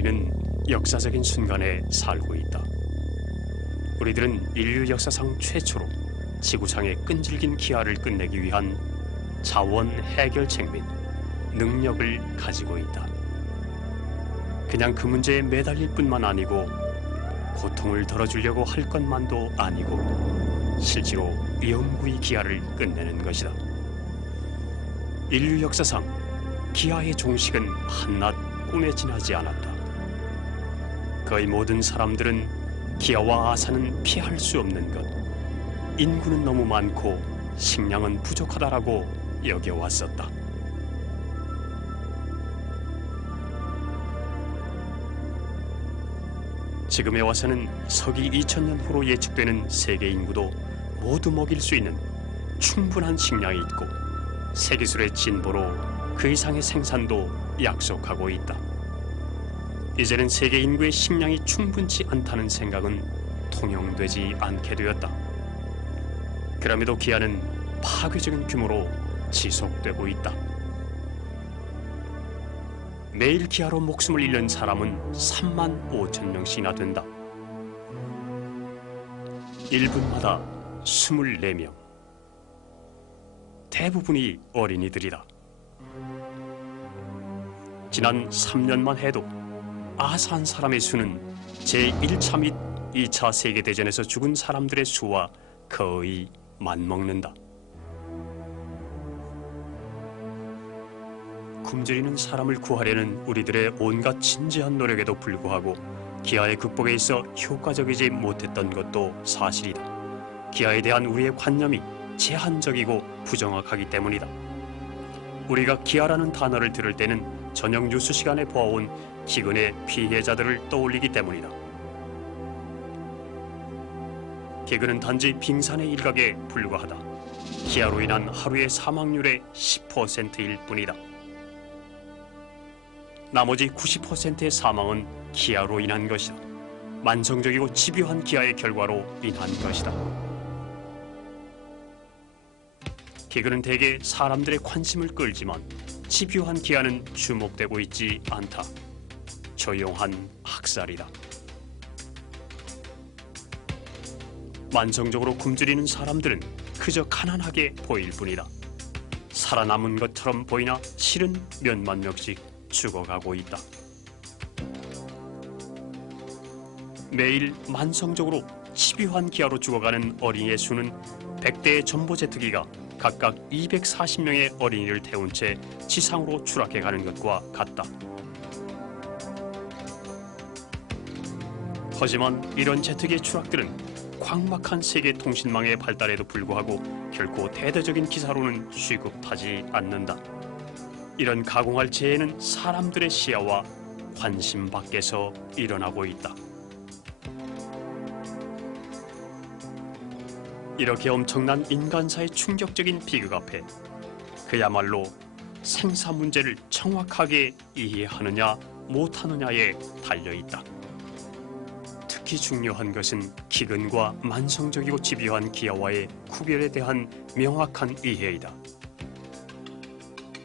우리는 역사적인 순간에 살고 있다. 우리들은 인류 역사상 최초로 지구상의 끈질긴 기아를 끝내기 위한 자원 해결책 및 능력을 가지고 있다. 그냥 그 문제에 매달릴 뿐만 아니고 고통을 덜어주려고 할 것만도 아니고 실제로 영구히 기아를 끝내는 것이다. 인류 역사상 기아의 종식은 한낱 꿈에 지나지 않았다. 거의 모든 사람들은 기아와 아사는 피할 수 없는 것, 인구는 너무 많고 식량은 부족하다라고 여겨왔었다. 지금에 와서는 서기 2000년 후로 예측되는 세계 인구도 모두 먹일 수 있는 충분한 식량이 있고 세기술의 진보로 그 이상의 생산도 약속하고 있다. 이제는 세계 인구의 식량이 충분치 않다는 생각은 통용되지 않게 되었다. 그럼에도 기아는 파괴적인 규모로 지속되고 있다. 매일 기아로 목숨을 잃는 사람은 3만 5천 명씩이나 된다. 1분마다 24명. 대부분이 어린이들이다. 지난 3년만 해도 아사한 사람의 수는 제1차 및 2차 세계대전에서 죽은 사람들의 수와 거의 맞먹는다. 굶주리는 사람을 구하려는 우리들의 온갖 진지한 노력에도 불구하고 기아의 극복에 있어 효과적이지 못했던 것도 사실이다. 기아에 대한 우리의 관념이 제한적이고 부정확하기 때문이다. 우리가 기아라는 단어를 들을 때는 저녁 뉴스 시간에 보아온 기근의 피해자들을 떠올리기 때문이다. 기근은 단지 빙산의 일각에 불과하다. 기아로 인한 하루의 사망률의 10%일 뿐이다. 나머지 90%의 사망은 기아로 인한 것이다. 만성적이고 집요한 기아의 결과로 인한 것이다. 기근은 대개 사람들의 관심을 끌지만 집요한 기아는 주목되고 있지 않다. 조용한 학살이다. 만성적으로 굶주리는 사람들은 그저 가난하게 보일 뿐이다. 살아남은 것처럼 보이나 실은 몇만 명씩 죽어가고 있다. 매일 만성적으로 집요한 기아로 죽어가는 어린이의 수는 100대의 전보제트기가 각각 240명의 어린이를 태운 채 지상으로 추락해가는 것과 같다. 하지만 이런 제트기의 추락들은 광막한 세계 통신망의 발달에도 불구하고 결코 대대적인 기사로는 취급하지 않는다. 이런 가공할 재해는 사람들의 시야와 관심 밖에서 일어나고 있다. 이렇게 엄청난 인간사의 충격적인 비극 앞에 그야말로 생사 문제를 정확하게 이해하느냐 못하느냐에 달려있다. 특히 중요한 것은 기근과 만성적이고 집요한 기아와의 구별에 대한 명확한 이해이다.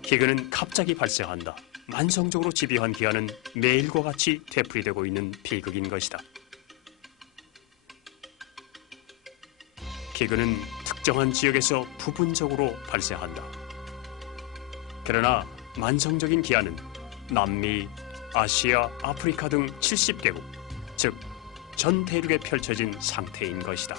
기근은 갑자기 발생한다. 만성적으로 집요한 기아는 매일과 같이 되풀이되고 있는 비극인 것이다. 기근은 특정한 지역에서 부분적으로 발생한다. 그러나 만성적인 기아는 남미, 아시아, 아프리카 등 70개국, 즉 전 대륙에 펼쳐진 상태인 것이다.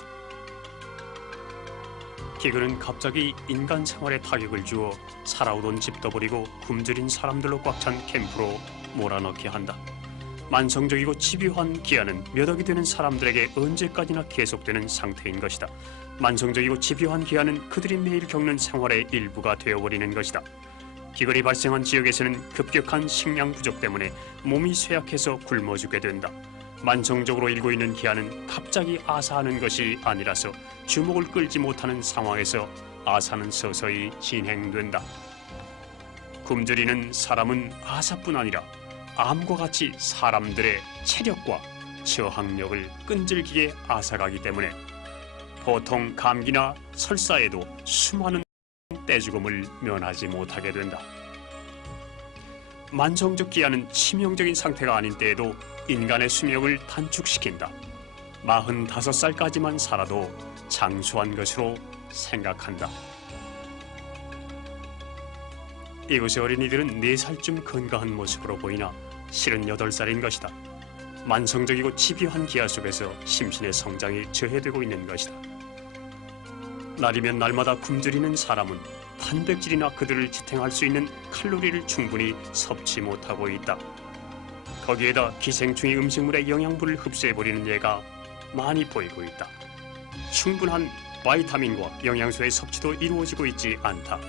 기근은 갑자기 인간 생활에 타격을 주어 살아오던 집도 버리고 굶주린 사람들로 꽉 찬 캠프로 몰아넣게 한다. 만성적이고 집요한 기아는 몇 억이 되는 사람들에게 언제까지나 계속되는 상태인 것이다. 만성적이고 집요한 기아는 그들이 매일 겪는 생활의 일부가 되어버리는 것이다. 기근이 발생한 지역에서는 급격한 식량 부족 때문에 몸이 쇠약해서 굶어 죽게 된다. 만성적으로 일고 있는 기아는 갑자기 아사하는 것이 아니라서 주목을 끌지 못하는 상황에서 아사는 서서히 진행된다. 굶주리는 사람은 아사뿐 아니라 암과 같이 사람들의 체력과 저항력을 끈질기게 앗아가기 때문에 보통 감기나 설사에도 수많은 떼죽음을 면하지 못하게 된다. 만성적 기아는 치명적인 상태가 아닌 때에도 인간의 수명을 단축시킨다. 45살까지만 살아도 장수한 것으로 생각한다. 이곳의 어린이들은 4살쯤 건강한 모습으로 보이나 실은 8살인 것이다. 만성적이고 집요한 기아 속에서 심신의 성장이 저해되고 있는 것이다. 날이면 날마다 굶주리는 사람은 단백질이나 그들을 지탱할 수 있는 칼로리를 충분히 섭취 못하고 있다. 거기에다 기생충이 음식물의 영양분을 흡수해버리는 예가 많이 보이고 있다. 충분한 바이타민과 영양소의 섭취도 이루어지고 있지 않다.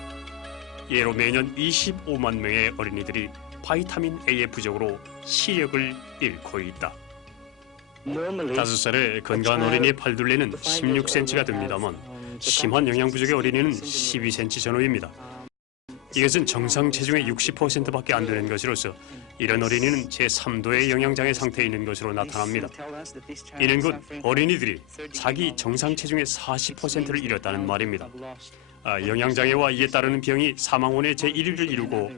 예로 매년 25만 명의 어린이들이 바이타민 A의 부족으로 시력을 잃고 있다. 5살의 건강한 어린이의 팔둘레는 16cm가 됩니다만 심한 영양 부족의 어린이는 12cm 전후입니다. 이것은 정상 체중의 60%밖에 안 되는 것으로서 이런 어린이는 제3도의 영양장애 상태에 있는 것으로 나타납니다. 이는 곧 어린이들이 자기 정상 체중의 40%를 잃었다는 말입니다. 영양장애와 이에 따르는 병이 사망원의 제1위를 이루고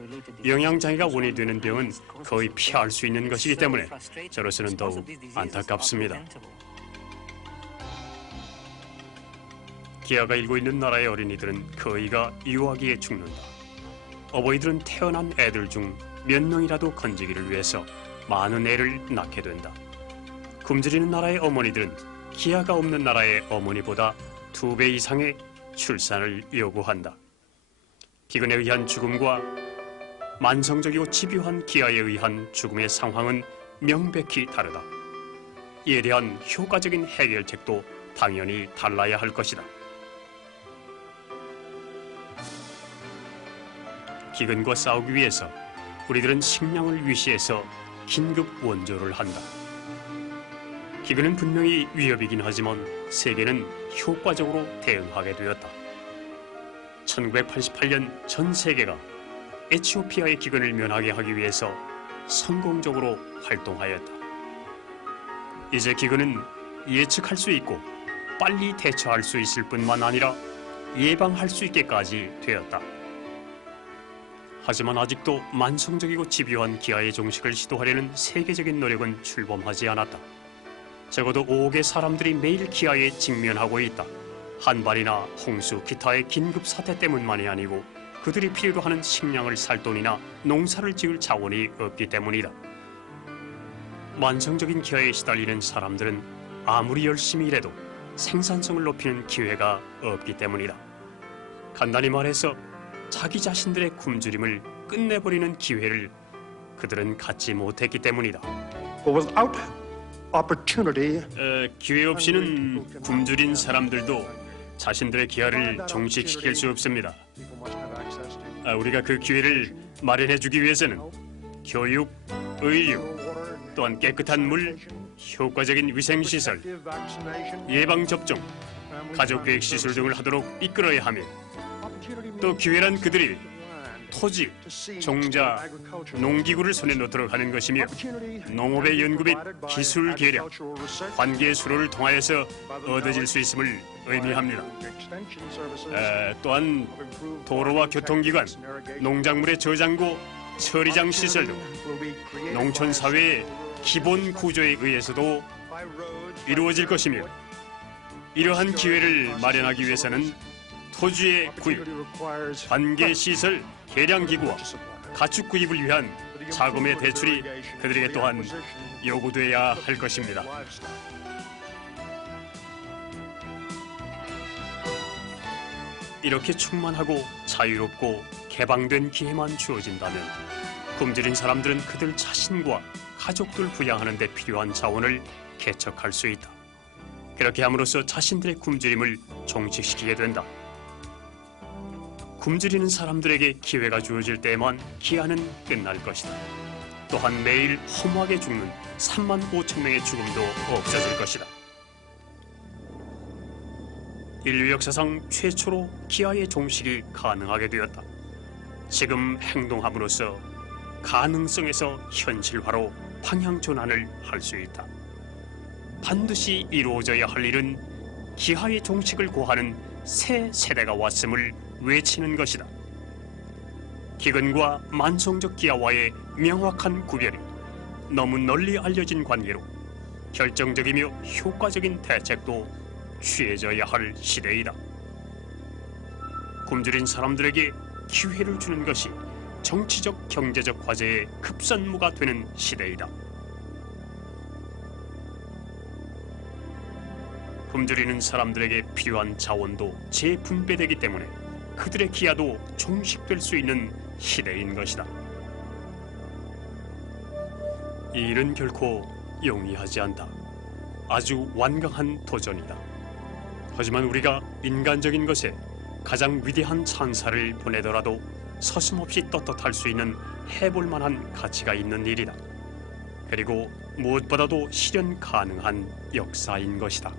영양장애가 원인이 되는 병은 거의 피할 수 있는 것이기 때문에 저로서는 더욱 안타깝습니다. 기아가 일고 있는 나라의 어린이들은 거의가 유아기에 죽는다. 어버이들은 태어난 애들 중 몇 명이라도 건지기를 위해서 많은 애를 낳게 된다. 굶주리는 나라의 어머니들은 기아가 없는 나라의 어머니보다 2배 이상의 출산을 요구한다. 기근에 의한 죽음과 만성적이고 집요한 기아에 의한 죽음의 상황은 명백히 다르다. 이에 대한 효과적인 해결책도 당연히 달라야 할 것이다. 기근과 싸우기 위해서 우리들은 식량을 위시해서 긴급 원조를 한다. 기근은 분명히 위협이긴 하지만 세계는 효과적으로 대응하게 되었다. 1988년 전 세계가 에티오피아의 기근을 면하게 하기 위해서 성공적으로 활동하였다. 이제 기근은 예측할 수 있고 빨리 대처할 수 있을 뿐만 아니라 예방할 수 있게까지 되었다. 하지만 아직도 만성적이고 집요한 기아의 종식을 시도하려는 세계적인 노력은 출범하지 않았다. 적어도 5억의 사람들이 매일 기아에 직면하고 있다. 한반이나 홍수, 기타의 긴급 사태 때문만이 아니고 그들이 필요로 하는 식량을 살 돈이나 농사를 지을 자원이 없기 때문이다. 만성적인 기아에 시달리는 사람들은 아무리 열심히 일해도 생산성을 높이는 기회가 없기 때문이다. 간단히 말해서 자기 자신들의 굶주림을 끝내버리는 기회를 그들은 갖지 못했기 때문이다. 기회 없이는 굶주린 사람들도 자신들의 기아를 종식시킬 수 없습니다. 우리가 그 기회를 마련해주기 위해서는 교육, 의료, 또한 깨끗한 물, 효과적인 위생시설, 예방접종, 가족계획 시설 등을 하도록 이끌어야 하며 또 기회란 그들이 토지, 종자, 농기구를 손에 놓도록 하는 것이며 농업의 연구 및 기술 개량, 관계 수로를 통하여서 얻어질 수 있음을 의미합니다. 또한 도로와 교통기관, 농작물의 저장고, 처리장 시설 등 농촌 사회의 기본 구조에 의해서도 이루어질 것이며 이러한 기회를 마련하기 위해서는 토지의 구입, 관계시설, 개량기구와 가축 구입을 위한 자금의 대출이 그들에게 또한 요구돼야 할 것입니다. 이렇게 충만하고 자유롭고 개방된 기회만 주어진다면 굶주린 사람들은 그들 자신과 가족들 부양하는 데 필요한 자원을 개척할 수 있다. 그렇게 함으로써 자신들의 굶주림을 종식시키게 된다. 굶주리는 사람들에게 기회가 주어질 때에만 기아는 끝날 것이다. 또한 매일 허무하게 죽는 3만 5천 명의 죽음도 없어질 것이다. 인류 역사상 최초로 기아의 종식이 가능하게 되었다. 지금 행동함으로써 가능성에서 현실화로 방향 전환을 할 수 있다. 반드시 이루어져야 할 일은 기아의 종식을 고하는 새 세대가 왔음을 외치는 것이다. 기근과 만성적 기아와의 명확한 구별이 너무 널리 알려진 관계로 결정적이며 효과적인 대책도 취해져야 할 시대이다. 굶주린 사람들에게 기회를 주는 것이 정치적, 경제적 과제의 급선무가 되는 시대이다. 굶주리는 사람들에게 필요한 자원도 재분배되기 때문에 그들의 기아도 종식될 수 있는 시대인 것이다. 이 일은 결코 용이하지 않다. 아주 완강한 도전이다. 하지만 우리가 인간적인 것에 가장 위대한 찬사를 보내더라도 서슴없이 떳떳할 수 있는 해볼 만한 가치가 있는 일이다. 그리고 무엇보다도 실현 가능한 역사인 것이다.